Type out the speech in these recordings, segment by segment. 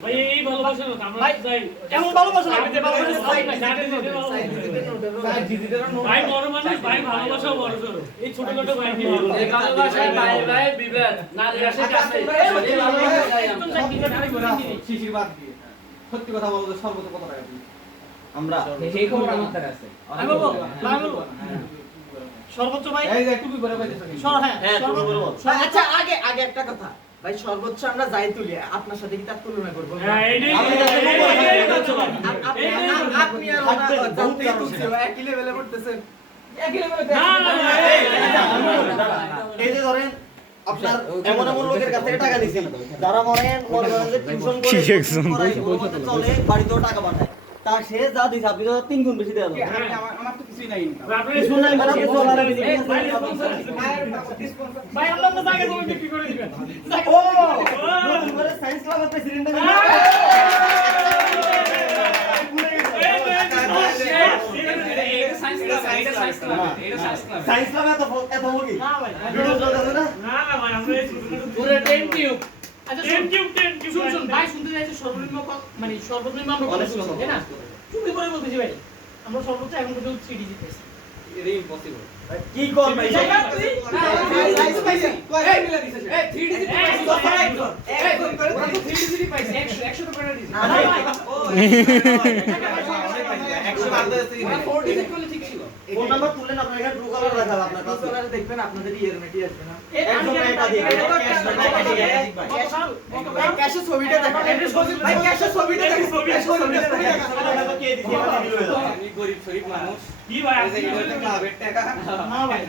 ভাই এই ভালোবাসা না আমরা যাই এমন ভালোবাসা না যে ভালোবাসা ভাই বড় মানুষ ভাই ভালোবাসা বড় সরো এই ছোটখাটো ভাই কি বড় এই ভালোবাসায় ভাই ভাই বিভেদ নারী আসে কাছে এই ভালোবাসা যাই আমরা শিশির বাদ দিয়ে সত্যি কথা বলতে সর্বোচ্চ কত টাকা দিই আমরা সেই খবর আমার কাছে আছে আমি বলবো সর্বোচ্চ ভাই এই যে টুপি পরে পাইতেছ হ্যাঁ সর্বোচ্চ আচ্ছা আগে একটা কথা ভাই সর্বোচ্চ আমরা যাই তুলি আপনার সাথে কি তার তুলনা করব হ্যাঁ এইটাই আপনি আর ওরা তুলছি একই লেভেলে পড়তেছেন একই লেভেলে এই যে ধরেন আপনার এমন এমন লোকের কাছ থেকে টাকা নিছি যারা মনে করেন যে টিউশন করে চলে বাড়িতেও টাকা পাঠায় তা সে যা দিছে আপনি তো 3 গুণ বেশি দেওয়া আমার তো কিছুই নাই আপনি শুনলেন না সে চলার ভাই আমরা তো জায়গা জমি বিক্রি করে দিবেন ও নতুন করে সায়েন্স ক্লাবের প্রেসিডেন্ট সায়েন্স ক্লাবে এত মুগি না ভাই ভিডিও চলতেছে না না না ভাই আমরা এই পুরো 10 টিউব আচ্ছা 10 কিউব শুনুন ভাই শুনতে চাইছে সর্বনিম্ন মানে সর্বনিম্ন আমরা কত শুনছি তাই না চুপি করে বলতেছি ভাই আমরা সর্বোচ্চ এখন পর্যন্ত 3 ডিজিট পেয়েছি এটা ইম্পসিবল কি কল ভাই ফোন নাম্বার তুললেন আপনার এখানে ট্রু কলার দেখাবে আপনার কাছে দেখবেন আপনাদের ইয়ের মেটি আসবে না একজন এটা দিয়ে ক্যাশে ছবিটা দেখো ভাই ক্যাশে ছবিটা দেখো কে দিছে এটা দিল আমি গরিব শরীফ মানুষ কি ভাই এই যে এটা ক্লাবের টাকা না ভাই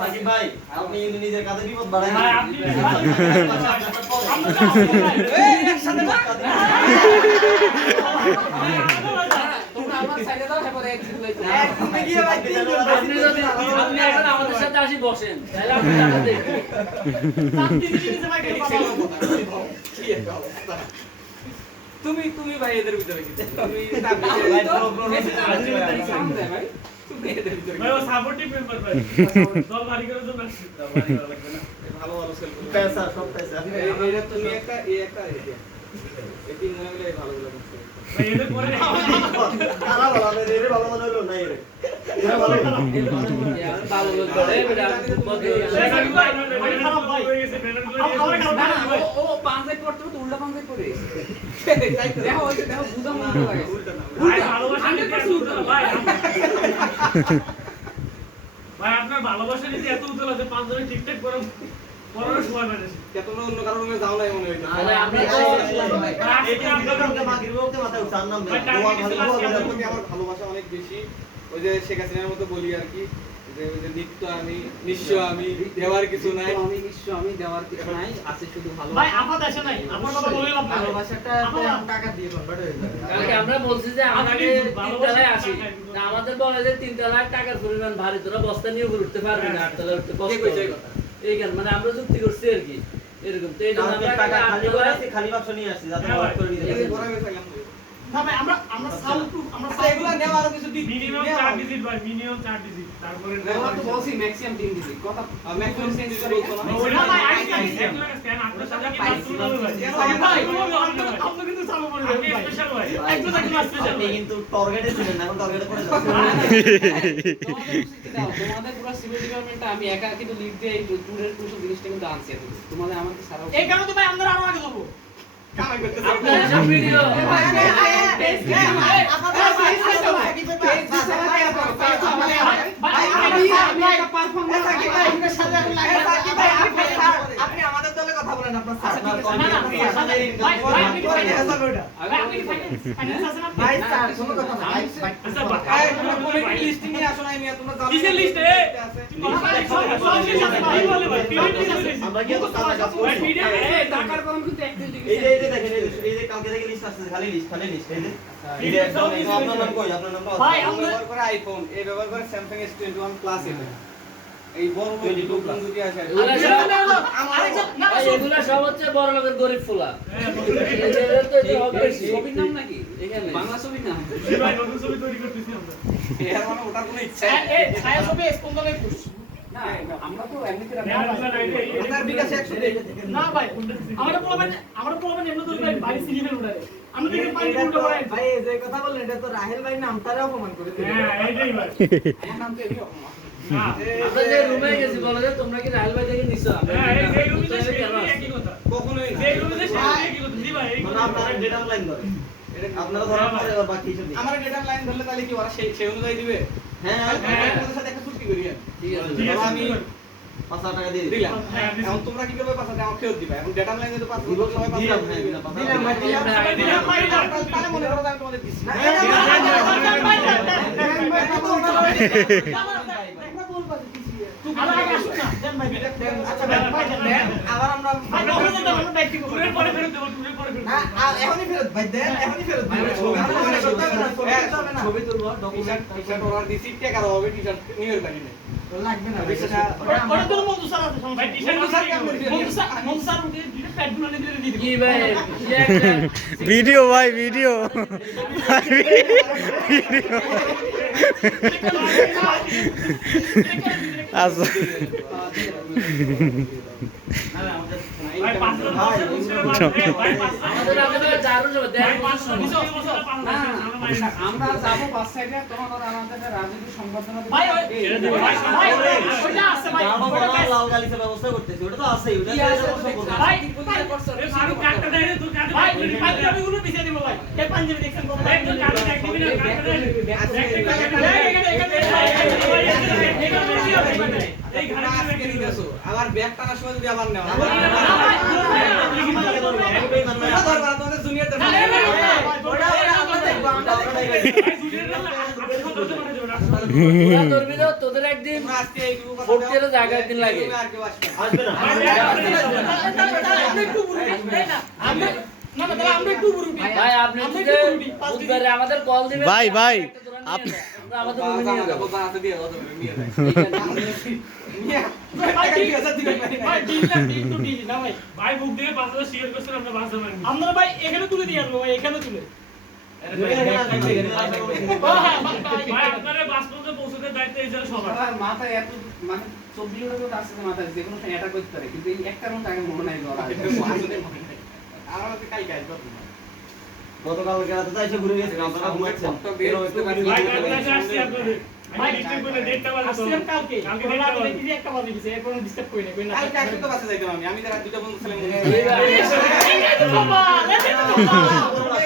সাকিব ভাই আপনি কিন্তু নিজের কাঁধে বিপদ বাড়ায় ভাই আপনি একসাথে না তোমরা আমার সাইডে দাও তারপরে এক্সিট লইতে একদমই গিয়ে ভাই আপনি যদি আপনি এখন আমাদের সাথে আসি বসেন তাহলে আপনি টাকা দেখবেন তুমি ভাই এদের ভিতরে কি তুমি ভাই তুমি এদের ভিতরে ভাই ও সাপোর্টিভ মেম্বার ভাই দল বাড়ি করে জন্য আসছে ভালো ভালো সেল করো পয়সা সব পয়সা এইটা তুমি একটা এই একটা এই তিন মনে হলে ভালো লাগে ভাই এদের পরে তারা ভালো না রে ভালো মনে হলো না রে এরা ভালো ভালো লোক করে ও পাঞ্জাবি পড়তে তো উল্টা পাঞ্জাবি পরে দেখো ওই দেখো বুঝা মনে লাগে উল্টা না ভাই আপনার ভালোবাসা নিতে এত উতলা যে পাঁচজনে ঠিকঠাক করে পড়ার সময় পেয়েছে কত অন্য কারণে রুমে যাও নাই মনে হইতো আরে আমরা তো এটা আপনাকে মাগির বউকে মাথায় উঠান নাম দেন আমার ভালোবাসা অনেক বেশি ওই যে শেখ হাসিনার মতো বলি আর কি যে ওই যে নিত্য আমি নিঃস্ব আমি দেওয়ার কিছু নাই আমি নিশ্চয় আমি দেওয়ার কিছু নাই আছে শুধু ভালো ভাই আমার দেশে নাই আমার কথা বললাম না ভালোবাসাটা টাকা দিয়ে কনভার্ট হয়ে যাবে কারণ আমরা বলছি যে আমাদের তিনতলায় আসি না আমাদের বলে যে তিনতলায় টাকার পরিমাণ ভারী তোরা বস্তা নিয়ে উপরে উঠতে পারবি না আটতলায় উঠতে কষ্ট এইখান মানে আমরা যুক্তি করছি আর কি এরকম তো এই জন্য আমরা টাকা খালি করে আসি খালি বাক্স নিয়ে আসি যাতে ওয়ার্ক করে দিতে এই বড় গেছে গেলাম না ভাই আমরা সাউন্ড প্রুফ আমরা এগুলা নেওয়া আরো কিছু মিনিমাম 4 ডিজিট ভাই মিনিমাম 4 ডিজিট তারপরে আমরা তো বলছি ম্যাক্সিমাম 3 দিছি কথা ম্যাক্সিমাম চেঞ্জ করে বলতো না ওইটা ভাই স্ক্যান আপনার সাথে কি মাছ তুলবে ভাই ভাই আমরা কিন্তু চালু করে আপনি স্পেশাল ভাই একদম স্পেশাল আপনি কিন্তু টার্গেটে ছিলেন এখন টার্গেটে পড়ে যাচ্ছেন তোমাদের পুরো সিভিল ডিপার্টমেন্টটা আমি একা কিন্তু লিড দিয়ে এই ট্যুরের পুরো জিনিসটা কিন্তু আনছি তোমাদের আমাকে সারা এই কারণে তো ভাই আমরা আরো আগে যাবো কামাই করতেছে আপনার সব ভিডিও আপনি আমাদের দলে কথা বলেন আপনার স্যার ভাই স্যার কোনো কথা না ভাই লিস্টিং এ আসো নাই মিয়া তোমরা জানো কিসের লিস্ট এ আমরা কি তো কাজ করছি টাকার গরম কিন্তু একদিন এই যে দেখেন এই যে কালকে থেকে লিস্ট আসছে খালি লিস্ট এই যে এটা একদম আপনার নাম কই আপনার নাম ভাই ব্যবহার করে আইফোন এই ব্যবহার করে স্যামসাং S21 প্লাস এটা এই বড় 22 প্লাস দুটি আছে এগুলা সব হচ্ছে বড় লোকের গরিব ফুলা ছবির নাম নাকি এখানে বাংলা ছবির নাম ভাই নতুন ছবি তৈরি করতেছি আমরা এর মানে ওটার কোনো ইচ্ছা এই ছায়া ছবি স্পন্দনে পুশ আমরা তো এমনিতে আপনার বিকাশে 100 দেই। না ভাই আমরা পোলাবেন এমন তো ভাই বাড়ি সিলিপের উঠারে আমরা দেখি পানি উল্টো পড়াই ভাই এই যে কথা বললেন এটা তো রাহেল ভাই নামটারে অপমান করে দিলেন। হ্যাঁ এইটাই ভাই আমার নাম তো এমনি অপমান। না আমরা যে রুমে গেছি বলো যে তোমরা কি রাহেল ভাই থেকে নিছো হ্যাঁ এই যে রুমে তো সেই কেন আসছো? একই কথা কখনোই না। যে রুমে সেই একই কথা জি ভাই এই মানে আপনারা ডেটা লাইন ধরে আপনারা ধরা পড়ে এবার বাকি হিসেবে আমার ডেটা লাইন ধরলে তাহলে কি ওরা সেই অনুযায়ী দিবে? হ্যাঁ ওদের সাথে একটা চুক্তি করি আমি। ঠিক আছে ঠিক আছে, আমি 5,000 টাকা দিয়ে দিলাম। হ্যাঁ, দিছি। এখন তোমরা কি করবে 5,000 আমার ফেরত দিবা। এখন ডেটা লাইনে তো 5,000 দিলাম, সবাই 5,000 দিলাম, দিবে। দিলাম, দিলাম ভাই, দিলাম। দিলাম ভাই তাহলে মনে করো যে আমি তোমাদের দিচ্ছি। না, না, না, না, না, না, না, না, ভাই, না, না, আমরা আগে আসুন না দেন ভাই দেন আচ্ছা ভাই, ভাই, দেন। আবার আমরা ভাই কখন দেন আমরা ব্যাগ করব টুরের পরে ফেরত দেব টুরের পরে ফেরত না, দেব এখনই ফেরত ভাই, দেন, এখনই ফেরত দিন। ছবি ছবি তুলতে হবে না, ছবি তুলতে হবে না। ছবি তুলবো টি-শার্ট টি-শার্ট অর্ডার দিছি টাকা হবে টি-শার্ট নিয়ে বাড়ি নেই। লাগবে না ভাই, ওটা তো মধু স্যার আছে ভাই টি-শার্ট বন্ধু স্যার কেমন দিবে? মধু স্যার উঠে দুটো প্যাড গুলো নিয়ে দিয়ে দিবে কি ভাই কি একটা ভিডিও ভাই ভিডিও আচ্ছা ভাই 500 ভাই ভাই 500 আমাদের আসলে জারু যাবে দেখ ভাই 500 কিছু কিছু 500 আমরা যাবো 5 সাইডে তখন ওরা আমাদের রাজনীতি সংবর্ধনা দিবে। ভাই ভাই ওটা আছে ভাই জামা ওটা পরা লাল গালিচার ব্যবস্থা করতেছি ওটা তো আছেই ওটা কি আছে তো দেখছি। ভাই এই ফারুক কাটটা দেয় তোর কাটে ভাই পাঞ্জাবি গুলো পিছিয়ে দিব ভাই এই পাঞ্জাবি দেখছেন কত ভাই তোর কাটে দেখ দিবি না কাটটা দেয় এই তোমরা আজকে নিতেছো। আবার ব্যাগ টানার সময় যদি আবার নেওয়া তোমরা ধরবা না, তোমাদের জুনিয়রদের ওটা আমরা দেখবো, আমরা দেখবো। তোরা ধরবি না তোদের একদিন তোমরা আজকে এই গ্রুপ কথা ভোট দিতে জায়গা একদিন লাগে। আর কেউ আসবে না। আসবে না আমরা একটু বুড়ি আমরা না না তাহলে আমরা একটু বুড়ি ভাই আপনি যদি বুধবারে আমাদের কল দিবেন ভাই, ভাই, আমরা আমাদের রুমে নিয়ে যাব বানাতে দিয়ে দাও, তুমি নিয়ে যাও। নিয়ে ভাই টাকা 2000 দিবেন ভাই। ভাই ডিলটা ডিল টু ডিল না ভাই ভাই বুক দিয়ে 500 শেয়ার করছেন আমরা 500 মানি আমরা ভাই এখানে তুলে দিয়ে আসবো ভাই এখানে তুলে ভাই আপনারা বাস পর্যন্ত পৌঁছাতে দায়িত্ব এই জন্য সবার আমার মাথায় এত মানে 24 ঘন্টা তো আসছে মাথায় যে কোনো সময় এটা করতে পারে কিন্তু এই একটা রুম আগে মনে নাই ধরা আর আমাদের কালকে আসবে তোমরা। গতকাল রাতে তো এসে ঘুরে গেছে আপনারা ঘুমাচ্ছেন ভাই কালকে আসছি আপনাদের ভাই ডিস্টার্ব করে ডেটটা বলা তো আসছিলাম কালকে কালকে কালকে ডেটটা বলা দেখি একটা বাজে গেছে এরপর ডিস্টার্ব করি না কই না কালকে আসলে তো বাসে যাইতাম আমি তার দুটো বন্ধু ছিলাম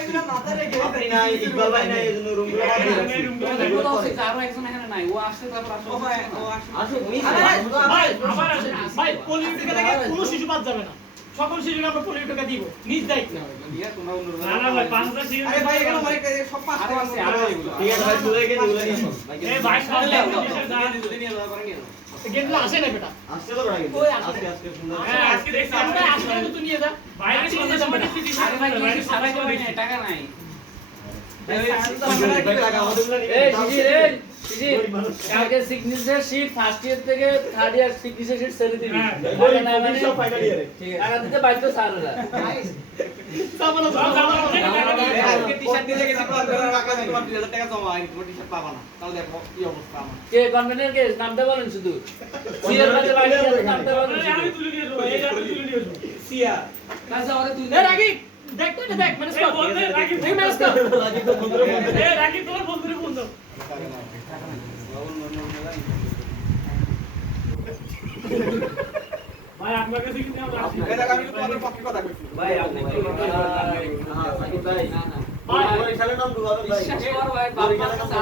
এগুলো মাথায় রেখে আপনি নাই ইকবাল ভাই নাই এজন্য রুমগুলো আরো একজন এখানে নাই ও আসছে তারপর আসো আসুক মিস ভাই আবার আসেন ভাই পোলিও টিকা থেকে কোনো শিশু বাদ যাবে না সকল শিশুকে আমরা পোলিও টিকা দিব নিজ দায়িত্ব তোমরা অন্য না না ভাই 500 শেয়ার আরে ভাই এখানে অনেক সব পাঁচ টাকা আছে আর এগুলো ঠিক আছে ভাই তুলে গিয়ে তুলে নিয়ে আসুন এই ভাই সব নিয়ে যাও করে নিয়ে যাও গেটগুলো আসে না বেটা আসছে তো রাখি ওই আসে। আজকে আজকে সুন্দর হ্যাঁ আজকে দেখছি আমরা আসলে তো নিয়ে যা বাইরে সন্ধ্যা সময় সিটি আরে ভাই কিছু সারাই দেবে না টাকা নাই টাকা আমাদের গুলো নিয়ে এই শিশির এই শিশির কালকে সিগনেচার শিট ফার্স্ট ইয়ার থেকে থার্ড ইয়ার সিগনেচার শিট সেরে দিবি হ্যাঁ। টাকা নাই মানে সব ফাইনাল ইয়ারে ঠিক আছে টাকা দিতে বাইতো স্যাররা সাবানা আজকে টি-শার্ট দিয়ে গেছি কলকাতার টাকা তোমার 2000 টাকা জমা হয়নি তোমার টি-শার্ট পাবা না তাহলে দেখো কি অবস্থা আমার কে কনভেনার কে নামটা বলেন শুধু সিয়ার কাছে বাইরে নামটা বলেন আমি শুধু তুলে নিয়ে যাবো এই রাতে তুলে নিয়ে যাবো সিয়া কাছে ওরে তুই এ রাগি দেখ তো এটা দেখ মানে এই বলতে রাখি এই ম্যাচ কর লাগি তো বন্ধুরা বন্ধু এই রাখি তোমার বন্ধুরে ফোন দাও ভাই আপনার কাছে কিন্তু আমরা আসি এই দেখো আমি তো তোমাদের পক্ষে কথা কইছি ভাই আপনি কি হ্যাঁ সাকিব ভাই না না ভাই বরিশালের নাম দুগাবেন ভাই বিশ্বাস কর ভাই বাবা কাছে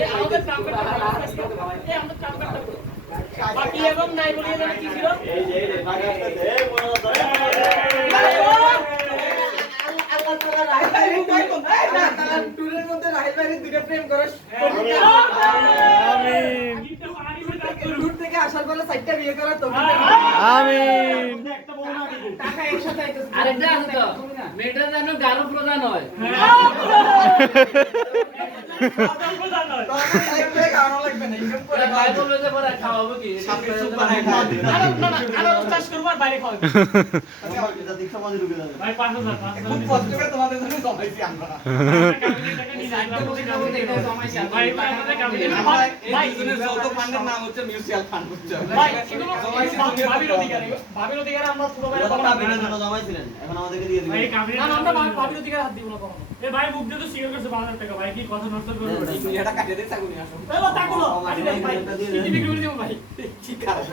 এই আমাদের ট্রাম্পেটটা এই আমাদের ট্রাম্পেটটা বাকি এবং নাই বলিয়ে জানা কি ছিল এই যে রে বাগে আসতে এই মনে ধরে আল্লাহ তাআলা রাহিল ভাই কোন তাআলা টুরের মধ্যে রাহিল ভাই দুটো প্রেম করে আমিন গিফটটা পানি করে কাজ করুন টুর থেকে আসার পরে সাইডটা বিয়ে করা তো আমিন একটা বউ না দিব টাকা একসাথে আইতেছে আরেকটা আছে তো মেয়েটা যেন গারো প্রধান হয়। ভাই বললো যে পরে খাওয়াবো কি? চাষ করবো আর বাইরে খাওয়াবো। ভাই 5000 খুব কষ্ট করে তোমাদের জন্য জমাইছি আমরা। ভাই আপনাদের কাবিনে এই দুজনের যৌথ ফান্ডের নাম হচ্ছে মিউচুয়াল ফান্ড বুঝছো? ভাই এগুলো ভাবির অধিকার, ভাবির অধিকার আমরা ছোটবেলায় কখনো জমাইছিলেন এখন আমাদেরকে দিয়ে ভাই দিবেন। কাবিনে না না, আমরা ভাবির অধিকার হাত দিব না কখনো। এ ভাই মুখ দিয়ে তো সিগার করছে 5000 টাকা ভাই কি কথা নষ্ট করবে ওটা? তুমি এটা কাটিয়ে দিয়ে চাকুনি আসো। এবার তাকুলো কাটি দেন ভাই, কিডনি বিক্রি করে দিব ভাই। ঠিক আছে।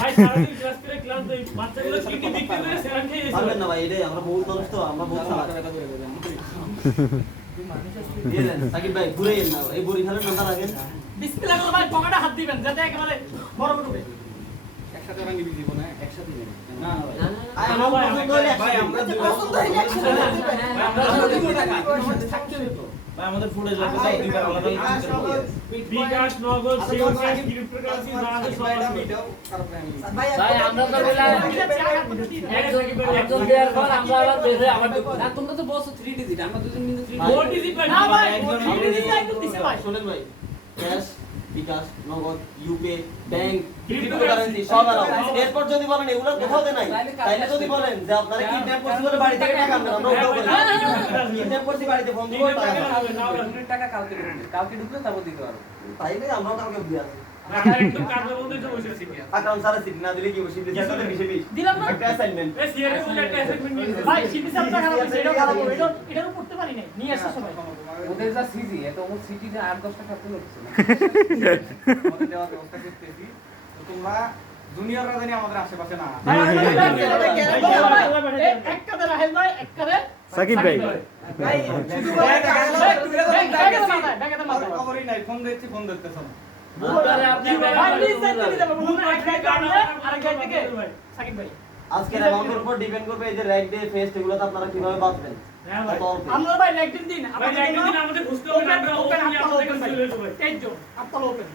ভাই সারাদিন ক্লাস করে ক্লান্ত এই বাচ্চাগুলো কিডনি বিক্রি করে সেরান খেয়ে গেছে পারবেন না ভাই, এটাই আমরা বহুত মানুষ তো, আমরা বহুত সারা দিয়ে দেন। সাকিব ভাই ঘুরে না, এই বড়ি খালের নামটা রাখেন। বিসমিল্লাহ করে ভাই পকেটে হাত দিবেন যাতে একেবারে বড় ঢুকে। একসাথে ভাঙি দিব না, একসাথে দিবেন। না আমার পছন্দ হলে ভাই আমরা দুই পছন্দ হলে একসাথে দিবেন। ভাই আমাদের ফুটেজ লাগবে তাও দুইবার আলাদা বিকাশ নগদ সেও ক্যাশ ক্রিপ্টোকারেন্সি বাংলাদেশ সব আছে ভাই আমরা তো বললাম একজন দেওয়ার পর আমরা আবার বেঁধে আবার ঢুকবো। না তোমরা তো বলছো 3 ডিজিট আমরা দুজন মিলে 3 4 ডিজিট ভাই না ভাই, একজন 4 ডিজিট একদম দিছে ভাই। শোনেন ভাই, ক্যাশ, বিকাশ, নগদ, ইউপে, ব্যাংক, ক্রিপ্টোকারেন্সি ক্রিপ্টোকারেন্সি সব আলাদা। এরপর যদি বলেন এগুলো কোথাও দেয় নাই, তাইলে যদি বলেন যে আপনারা কিডন্যাপ করছি বলে বাড়ি থেকে টাকা আনবেন, আমরা ওটাও করি। কিডন্যাপ করছি বাড়িতে ফোন দিব টাকা আনবেন। টাকা কালকে ঢুকবে কালকে ঢুকলে তারপর দিতে পারবো তাইলে আমরাও কালকে দিয়ে আসি। একদম কাজের মধ্যে তো বসে আছি অ্যাকাউন্ট সারা সিট না দিলে কি হবে? সিটি সাথে 20 দিলাম না? একটা অ্যাসাইনমেন্ট। এ সিআরএস বলে একটা অ্যাসাইনমেন্ট নিয়ে ভাই সিপি সাহেবটা খারাপ হয়েছে, এটাও খারাপ হবে, এটারও পড়তে পারি নাই, নিয়ে আসছে সবাই। ওদের যা সিজি এত ও সিটিতে 8-10 টাকা খরচ হচ্ছে না আমাদের দেওয়ার ব্যবস্থা করতেছি। তো তোমরা জুনিয়ররা জানি আমাদের আশেপাশে না আসে। ভাই এক কাদে রাহেল ভাই, এক কাদে সাকিব ভাই ভাই শুধু বলে টাকা দাও, তুমি তো ব্যাগের মাথায়, ব্যাগের মাথায়। খবরই নাই, ফোন দিচ্ছি ফোন ধরতেছ না। বুধবারে আপনি ভাই প্লিজ যাইতে দিতে পারবো না, এক গাড়ি কাটলে আরেক গাড়ি থেকে সাকিব ভাই। আজকের অ্যামাউন্টের উপর ডিপেন্ড করবে এই যে র‍্যাক ডে ফেস্ট এগুলোতে আপনারা কিভাবে বাঁচবেন। হ্যাঁ ভাই। কত অল্প। আমরা ভাই একদিন দিন ভাই একদিন আমাদের বুঝতে হবে না আমরা ওপেন আমাদের কাছে চলে আসবে ভাই 23 জন আপনারা ওপেন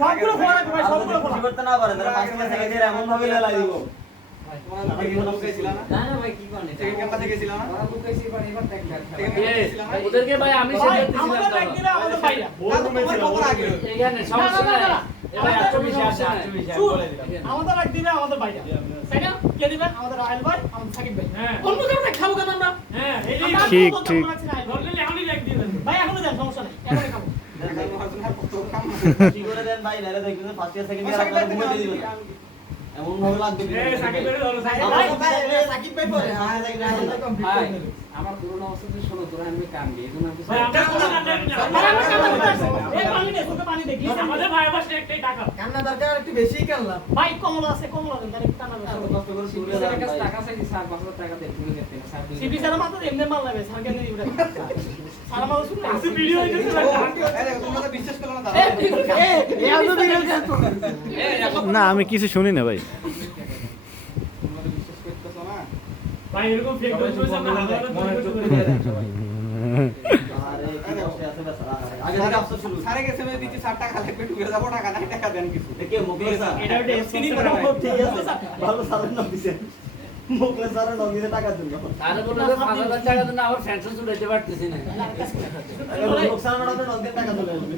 সবগুলো সবগুলো খোলা রাখো ভাই, আর সবগুলো যদি খোলা। খুশি করতে না পারেন তাহলে 5 মাস থেকে এমন ভাবে লেলাই দিব। তোমরা কি কোনো গেছিল না? না না ভাই কি কোন সেকেন্ড ক্যাম্পাসে গেছিল না? ওরা লুকাইছে এবার এবার দেখ ওদেরকে ভাই আমি ভাই সেটা আমাদের ব্যাগ দিলে আমাদের ভাইরা। তোমার খবর আগে। এখানে সমস্যা নাই এবার এত বেশি আসে চুপ, আমাদের ব্যাগ দিবে আমাদের ভাইরা, তাই না? কে দিবে? আমাদের রাহেল ভাই, আমাদের সাকিব ভাই। হ্যাঁ। অন্য কারণে খাবো কেন আমরা? হ্যাঁ এই যে আমরা ঠিক, কথা ঠিক। বলছি না, রাহেল ভাই। ধরলে এখনই লাইক দিয়ে দেন ভাই এখনো দেন, সমস্যা নাই, এখনই খাবো। কত কাম। কি করে দেন ভাই, নালে দেখবেন ফার্স্ট ইয়ার সেকেন্ড ইয়ার আপনারা ঘুরে দিয়ে দিবেন। এমন ভাবে লাগবে এ সাকিব ভাই ধরো ভাই, সাকিব ভাই পরে হ্যাঁ ভাই আমার পুরনো অবস্থা তো শোনো তোরা আমি কান্দি এজন্য আমি ভাই আমরা কোনো কান্না করি না। ভাই, আমার কান্না করতে আসো। এই পানি দে, তোকে পানি দে, please। আমাদের ভাই বাসে একটাই টাকা কান্না দরকার একটু বেশি কান্না। ভাই কমলা আছে, কমলা দেন, তাহলে কান্না করতে কষ্ট করে সিপি ঘুরে স্যারের দেন কাছে ভাই। টাকা চাইছি স্যার 5,000 টাকা দেন তুমি দেখতে না স্যার সিপি স্যার মাত্র এমনি মাল নেবে, স্যার কেন দিবে? স্যার আমাদের শুনলে কিছু ভিডিও হইতেছে ভাই এই দেখো তোমরা তো বিশ্বাস করো না দাদা। না আমি কিছু শুনি না ভাই। তোমরা তো বিশ্বাস করতেছ না। ভাই এরকম ফেক করে চলছে আমরা ভালো ভালো মনে তৈরি করে করে দেন। আরে কি কষ্ট আছে বেচারা। আগে থেকে আফসোস শুরু। সারে গেছে আমি দিচ্ছি 60 টাকা লাগবে ঢুকে যাবো, টাকা নাই, টাকা দেন কিছু। কে মুকলেশ স্যার? এটা একটা এসকিনি করে ও, ঠিক আছে ভালো স্যারের নাম দিছেন। মুকলেশ স্যারের নাম দিতে টাকা দিল। আর বলে যে 5,000 টাকা দেন আমার ফ্যানশন চুলাইতে পারতেছি না লোকসান মারাতে নদীতে টাকা চলে আসবে।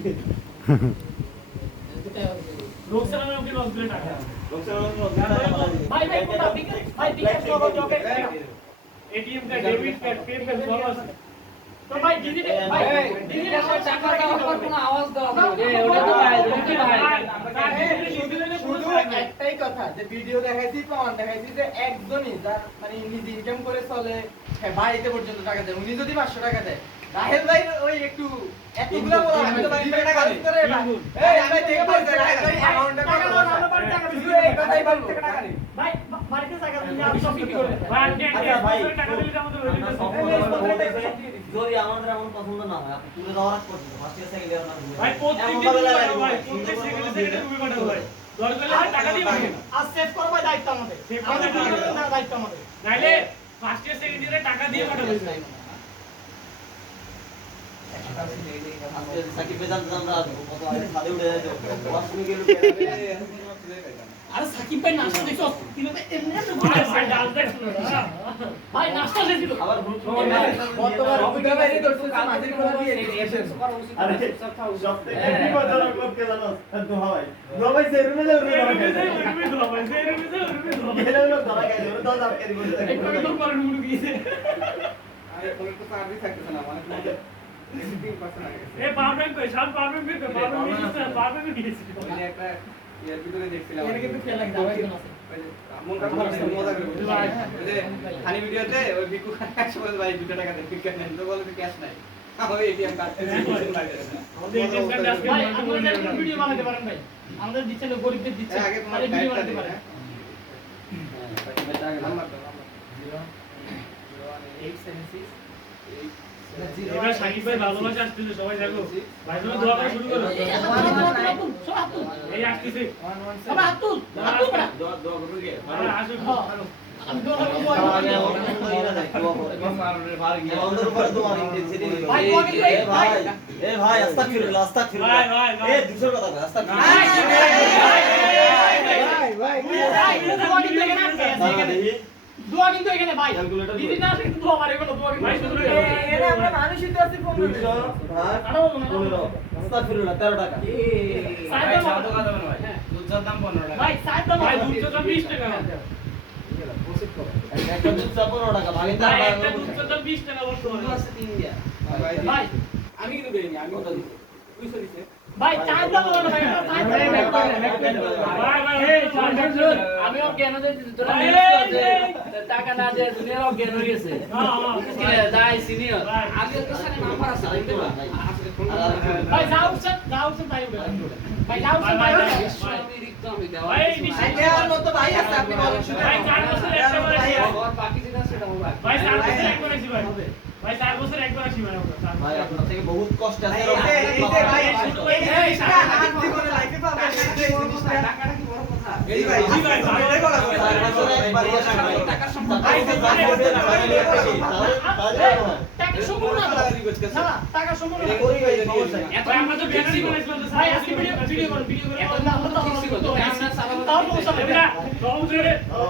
রোকসানা নামে লস দিলে টাকা লোকসান মারাতে নদীতে টাকা চলে আসবে। ভাই ভাই কোনটা বিকাশ ভাই বিকাশ নগদ জবে ATM card debit card PayPal সব আছে তো ভাই ডিজিটে ভাই ডিজিটে সব টাকা আমার কোনো আওয়াজ দাও না ওটা তো ভাই ওটা ভাই শুধু একটাই কথা যে ভিডিও দেখাইছি প্রমাণ দেখাইছি যে একজনই যার মানে নিজে ইনকাম করে চলে হ্যাঁ বাড়িতে পর্যন্ত টাকা দেয় উনি যদি 500 টাকা দেয় রাহেল ভাই ওই একটু এতগুলা বলা আমি তো বাড়িতে টাকা দিই করে এই আমি থেকে বলতে রাহেল ভাই অ্যামাউন্টটা টাকা দাও, আমরা বাড়ি টাকা দিই। শুধু এই কথাই বলবো টাকা দিই ভাই বাড়িতে টাকা দিন আর সব বিক্রি করে দেন। ভাই আপনি একটা আচ্ছা ভাই, টাকা দিলে আমাদের হয়ে আমরা যেত সব কথা বলতেছি, যদি আমাদের এমন পছন্দ না হয় আপনি তুলে দেওয়ার করতে ফার্স্ট ইয়ার সেকেন্ড ইয়ার না ভাই প্রত্যেকদিন পাঠাবো ভাই প্রত্যেক সেকেন্ডে তুমি পাঠাবো ভাই দরকার হলে টাকা দিয়ে পাঠাবো আর সেভ করব দায়িত্ব আমাদের, আমাদের না দায়িত্ব আমাদের। নাইলে ফার্স্ট ইয়ার সেকেন্ড ইয়ারে টাকা দিয়ে পাঠাবো সাকিব বেজান আমরা কত আগে ছাদে উঠে যাইতো ওয়াশরুমে গেলে আর সাকিব ভাই নাচটা দেখছো, তিন এমনি এত ভাই ভাই ডাল দেখছো না ভাই নাস্তা শেষ ছিল আবার গ্রুপ গতবার অভিজ্ঞতা বাইরে করছে মাঝে কোনো দিয়ে এসে আরে সবথেকে বিপজ্জনক লোক কে জানো দোহা ভাই দোহা ভাই সেরুমে যাও গেলে লোক ধরা গেছে ওরা 10 কেজি বলে থাকে একটু একটু করে নুরু গিয়েছে আরে ফোনে তো চার্জই থাকতেছে না মানে 3% আগে এ পারবেন কই সব পারবেন কই পারবেন দিয়েছি ওই যে একটা ইয়ার ভিতরে দেখছিলাম এর কিন্তু খেলা লাগে দাও একজন আছে ওই যে মন খারাপ করছে মজা করে বলছে। ওই যে ফানি ভিডিওতে ওই বিকু 100 বলে ভাই 2 টাকা দেন বিকাশ নেন তো বলে ক্যাশ নাই আমার এটিএম কার্ড আমাদের এটিএম কার্ড আজকে ভাই আপনারা একটা ভিডিও বানাতে পারেন ভাই আমাদের দিচ্ছে না গরিবদের দিচ্ছে আগে তোমার তাহলে ভিডিও টাইপটা বানাতে দিন পারেন নাম্বার দাও এবার সাকিব ভাই ভালোবাসা আসতেছে সবাই দেখো ভাই তুমি দোয়া করা শুরু করো সব আতুল এই আসতেছে সব আতুল আতুল বড়া আরে আসো আমি দোয়া করব বন্ধুর উপরে দোয়া ইন্টেন্সিটি ভাই দোয়া কিন্তু ভাই এ ভাই আস্তাগফিরুল্লাহ আস্তাগফিরুল্লাহ ভাই, ভাই, ভাই। এ 200 কথা কয় আস্তাগফিরুল্লাহ ভাই দোয়া কিন্তু এখানে আটকে আছে এখানে দোয়া কিন্তু এখানে ভাই দিদি না কিন্তু দোয়া মারে কোনো দোয়া কিন্তু ভাই, শুধু এরা আমরা মানুষই তো আছি 15 200 ভাগ আরো বলুন 15 আস্তাগফিরুল্লাহ 13 টাকা ভাই সাহেব দাও ভাই 220 টাকা একটা দুধ চা 15 টাকা ভাগে ভাই তার একটা 220 টাকা বর্তমানে ভাই আমি কিন্তু দেইনি আমি কথা দিছি 200 দিছে ভাই চার দাও বলো ভাই চার দাও ভাই ভাই এই আমি অজ্ঞান হয়ে তোরা ভাই, টাকা না দিয়ে দুনিয়ার অজ্ঞান হয়ে গেছে যাই সিনিয়র আগে তো সামনে নাম্বার আছে দেখতে পারেন ভাই যাও স্যার তাই হবে ভাই যাও স্যার ভাই আমি রিক্ত আমি দেওয়া ভাই ভাই দেওয়ার মতো ভাই আছে আপনি বলেন শুনে ভাই 4 বছর একটা করে আসি আর বাকি যেটা সেটা হবে ভাই 4 বছর একবার আসি ভাই ভাই 4 বছর একবার আসি ভাই আমরা ভাই আপনার থেকে বহুত কষ্ট আছে এই যে ভাই এই জিনিসটা হাত দিয়ে করে লাইফে পাবো টাকাটা কি বড় কথা এই ভাই জি ভাই, ভাই। এটাই বলা কথা। টাকার সম্পর্ক ভাই, টাকা সম্পূর্ণ না না টাকা সম্পূর্ণ না ভাই আমরা তো ব্যানারই বানাইছিলাম তো ভাই আজকে ভিডিও করুন এখন না আমরা তো তাও সমস্যা নেই এটা সহজে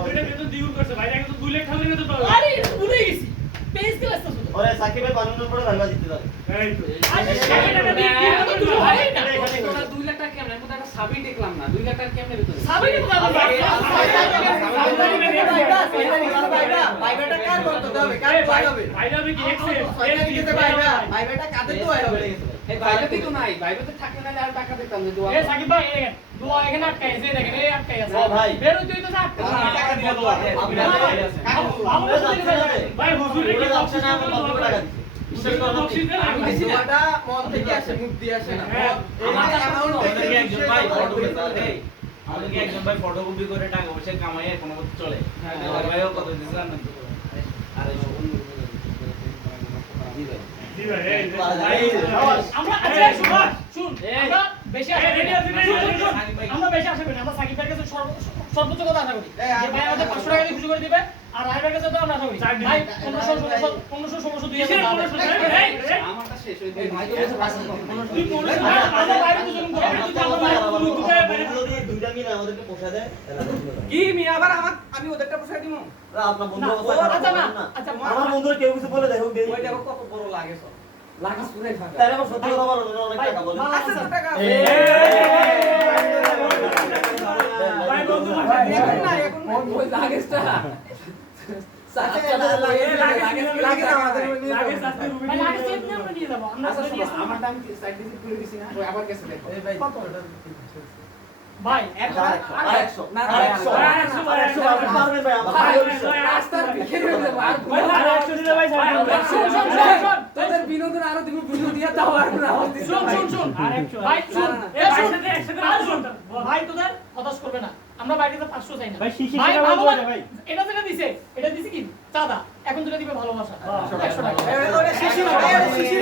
এটা বেতন দ্বিগুণ করছে ভাই এখন তো 2 লাখ টাকা বেতন পাবে আরে এটা তো ভুলে গেছি পেজ ক্লাস তো শুধু ওরে সাকিবের বানুনের পরে ভাইবা জিততে যাবে এই তো আরে টাকা দিয়ে কি হবে কিছু হয় না তোরা 2 লাখ টাকা কেমনে মধ্যে একটা সাবই দেখলাম না 2 লাখ টাকা কেমনে বেতন সাবই তো যাবে ভাইবাটা কার করতে হবে কার ভাই হবে ভাই যাবে কি এক্সেল ভাইবাটা কাদের তো হয় হবে এই ভাইবাতে তো নাই ভাইবাতে থাকলে না আর টাকা দিতাম যে দোয়া এ সাকিব ভাই এই দেখেন দোয়া এখানে আটকে আছে দেখেন এই আটকে আছে ও ভাই। বের হইতে হইতে আটকে টাকা দিয়ে দোয়া ভাই হুজুর কি যাচ্ছে না আমি কত টাকা দিছি বিশ্বাস করো বকশিশ দেন আমি দিছি না। দোয়াটা মন থেকে আসে মুখ দিয়ে আসে না হ্যাঁ। আমার অ্যামাউন্ট থেকে একজন ভাই আমাদেরকে একজন ভাই ফটোকপি করে টাকা পয়সা কামাই কোনো মতে চলে ভাইও কত দিছিলাম না আরে জি ভাই এই আমরা আচ্ছা শুন আমরা বেশি আশা করি না। আমরা বেশি আশা করি না। আমরা সাকিব ভাইয়ের কাছে সর্বোচ্চ কথা আশা করি যে ভাই আমাদের 500 টাকা দিয়ে খুশি করে দিবে আর রাহের কাছে তো আমরা আশা করি ভাই 1500 2000 আমারটা শেষ হয়ে যায় ভাই তো বলছে 500 আমরা বাইরে দুজন দুইটা মিলে আমাদেরকে পোষা দেয় কি মি আবার আমি ওদেরটা পোষাই দিমু আপনার বন্ধু না, অবস্থা ও আচ্ছা না, না আচ্ছা, আমার বন্ধুর কেউ কিছু বলে দেখো ওইটা আবার কত বড় লাগে সব লাগিস পুরাই ফাঁকা তাহলে আমার সত্যি কথা বলো না অনেক টাকা বলে আছে তো টাকা ভাই বন্ধু এখন না এখন ওই লাগেসটা লাগে না আমাদের লাগে শাস্তি রুবি ভাই লাগে চেক নিয়ে আমরা নিয়ে যাব আমরা আসলে নিয়ে আসবো। আমার দাম কি সাইড ভিজিট করে দিছি না ওই আবার গেছে দেখো ভাই রাস্তার পিছে রয়ে যাবো আর শুন তোদের বিনোদন আরো দিব ভিডিও দিয়া দাও আর না শুন ভাই শুন এ শুন ভাই তোদের হতাশ করবে না আমরা বাড়িতে 500 চাই না ভাই ভালোবাসা এটা যেটা দিছে এটা দিছে কি চাঁদা এখন যেটা দিবে ভালোবাসা 100 টাকা ওরে শিশির ভাই ওরে শিশির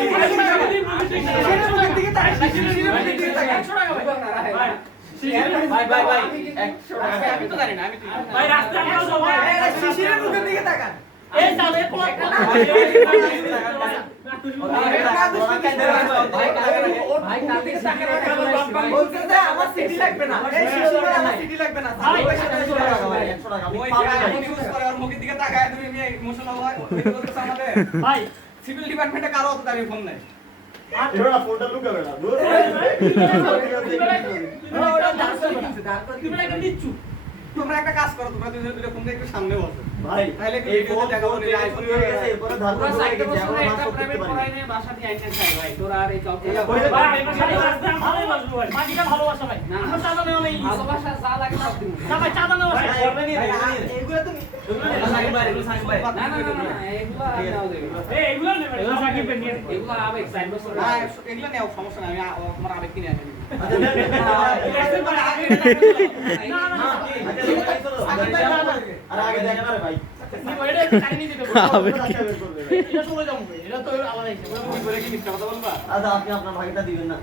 দিকে তাকাই শিশিরের দিকে তাকাই 100 টাকা ভাই ভাই আমি তো জানি না আমি ভাই রাস্তায় কেউ যাও ভাই শিশিরের মুখের দিকে তাকান এই চাঁদা পোলা বলছে যে আমার সিটি লাগবে না এই শিশু ভাই আমার সিটি লাগবে না সাকিব ভাই সাথে 100 টাকা ভাই 100 টাকা আমি ওই পারবো না। আইফোন ইউজ করে আর মুখের দিকে তাকায় তুমি ইমোশনাল হয় ভিডিও করতেছ আমাদের ভাই সিভিল ডিপার্টমেন্টে কারো অত দামি ফোন নাই এবার ফোনটা লুকাবে না দূর ওটা দাঁড় করে কিনছে দাঁড় করে তুমি একটা নিচ্ছু তোমরা একটা কাজ করো তোমরা দুজন দুটো ফোন দিয়ে একটু সামনে বসো ভাই তাহলে কি এই ভিডিওতে ফোন দেখাবো ফোন যে আইফোন হয়ে গেছে এরপরে ধার পুরো করে 60 বছর এখন একটা আমরা প্রাইভেট করতে পড়াই পারি নিয়ে বাসা দিয়ে আইটেম খাই ভাই তোরা আর এই চলতে ভাই এবার সাথে আসতে ভালোবাসবো ভাই বাকিটা ভালোবাসা ভাই না, না। আমরা চাঁদা নেওয়া নেই ভালোবাসা যা লাগে সব দিব না ভাই চাঁদা নেওয়া ভাই, শেষ। করবে নি, দেখবে নি। এগুলো তো সাকিব ভাই এগুলো সাকিব ভাই না না না না এগুলো আর নেওয়া যাবে না। এই এগুলো নেবে এগুলো সাকিব ভাই নিয়ে এগুলো আবেগ 60 বছর না এগুলো নেও সমস্যা নাই আমি আমার আবেগ কিনে আনি আচ্ছা, দেন, দেন, দেন, না না না আচ্ছা, ঠিক আছে, চলো। আরে আগে দেখেন আরে ভাই এটা কাহিনী দিতে এটা চলে যাবো ভাই এটা তো আলাদা হিসেবে কি করে কি মিথ্যা কথা বলবা আচ্ছা আপনি আপনার ভাগটা দিবেন না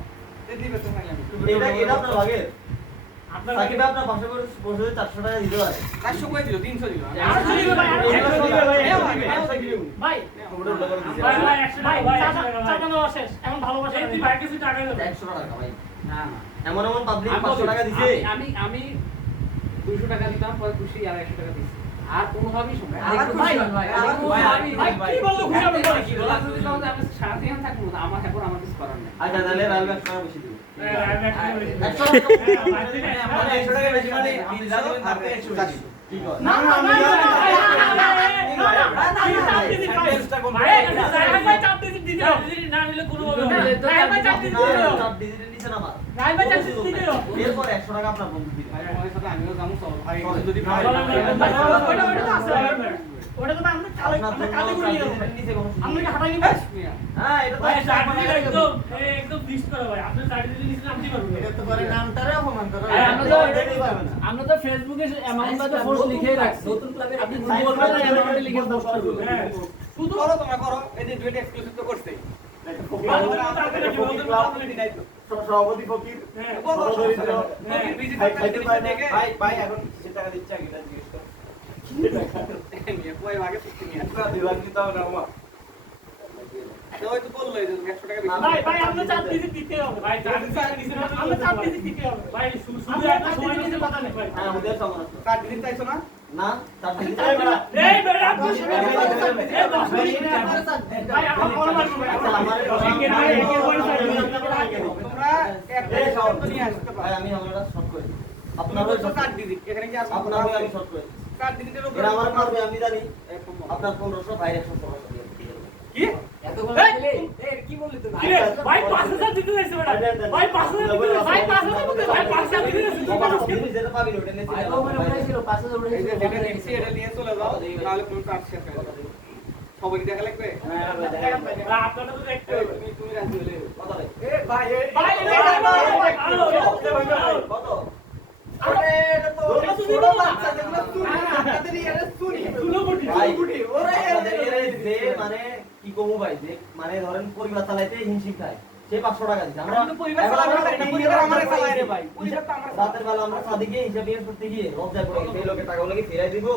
দিবে তো নাকি আমি এটা আপনার ভাগের আপনার সাকিব ভাই আপনার পাশে বসে 400 টাকা দিতে পারে 400 কই দিল 300 দিল আরো দিবে ভাই আরো এগুলো দিবে ভাই, ভাই ওটা উল্টো করে দিছে ভাই ভাই 100 টাকা ভাই চাঁদা নেওয়া শেষ এখন ভালোবাসা এই ভাই কিছু টাকা দেবে 100 টাকা ভাই না না এমন এমন পাবলিক আমি 500 টাকা দিছে আমি 200 টাকা দিতাম পরে খুশি আর 100 টাকা দিছি আর কোনোভাবেই সম্ভব আবার খুশি হন ভাই, আবার খুশি হন। ভাই কি বললো খুশি হবে কি বলা যদি না আমি সারা দিন থাকবো না আমার এখন আমার কিছু করার নেই আচ্ছা তাহলে রাইল 100 টাকা বেশি দিবেন 100 100 টাকা মানে 100 টাকা বেশি মানে 300 আর 100 কি কর না না না এরপর 100 টাকা আপনার বন্ধু দিবে ভাই আমার সাথে আমিও যাবো চল ভাই যদি ওটা তো আমরা কালে কালে করে নিয়ে যাবো নিচে কোনো আমরা কি হাঁটাই নিব হ্যাঁ এটা তো একদম লিস্ট করা ভাই আপনি সার্টিফিকেট নিছেন আপনি পারবেন এটা তো করে নামটারে অপমান করো আমরা তো ফেসবুকে এমন ভাবে পোস্ট লিখে রাখছি নতুন ক্লাবে আপনি বলবেন না এমন লিখে পোস্ট করবেন হ্যাঁ শুধু করো তোমরা করো এই যে দুইটা এক্সক্লুসিভ তো করতেই সভাপতি ফকির হ্যাঁ ভাই ভাই এখন 20 টাকা দিচ্ছে আগে এটা জিজ্ঞেস কর কয় ভাগে 50 নিয়ে দিলাম কি তাও না আমার ওই তো বললো এই যে 100 টাকা বেশি ভাই ভাই আমরা 4 পিস দিতে হবে ভাই 4 পিস আমরা 4 পিস দিতে হবে ভাই শুধু আমরা একটা সময় নিতে কথা নেই ভাই হ্যাঁ আমাদের সমান আছে কার্ড দিতে চাইছো না না তার থেকে এই বেটা ভাই আমার মারবো ভাই তোমরা একটা তো নিয়ে আসতে ভাই পারো আমি আমরা শর্ট করে আপনারা আপনার তো কার্ড দিদি এখানে কি আসবে আপনার আমি শর্ট করে কার্ড দিতে দেব এরা আমার মারবে আমি জানি আপনার 1500 ভাই 100 টাকা দিয়ে কি এতগুলো দিলে কি বললি তুমি কি রে ভাই 5000 দিতে যাইছে বেটা ভাই 5000 দিতে ভাই 5000 দিতে ভাই 5000 দিতে যাইছে যেটা পাবি ওটা নিয়ে ভাই ওখানে উঠেছিল 5000 এই যে উঠেছিল যেটা নিচ্ছি এটা নিয়ে চলে যাও তাহলে তুমি কার্ড শেষ হয়ে যাবে সবাইকে দেখা লাগবে আপনারা তো দেখতে এই, হবে তুমি রাজি হলে কত রে এ ভাই ভাই কত আরে এটা তো ছোট বাচ্চা যেগুলো শুনি আপনাদের ইয়ারে শুনি ভাই শুনি ওরা আপনাদের এর যে মানে কি কমু ভাই যে মানে ধরেন পরিবার চালাইতে হিমশিম খায় সে 500 টাকা দিছে আমরা আমি তো পরিবার চালাবো না, এটা পরিবার আমারে চালায় রে ভাই। পরিবার তো আমারে চালায়। রাতের বেলা আমরা সাদিকে হিসাব নিয়ে করতে গিয়ে লজ্জা করে সেই লোকের টাকাগুলো কি ফেরাই দিব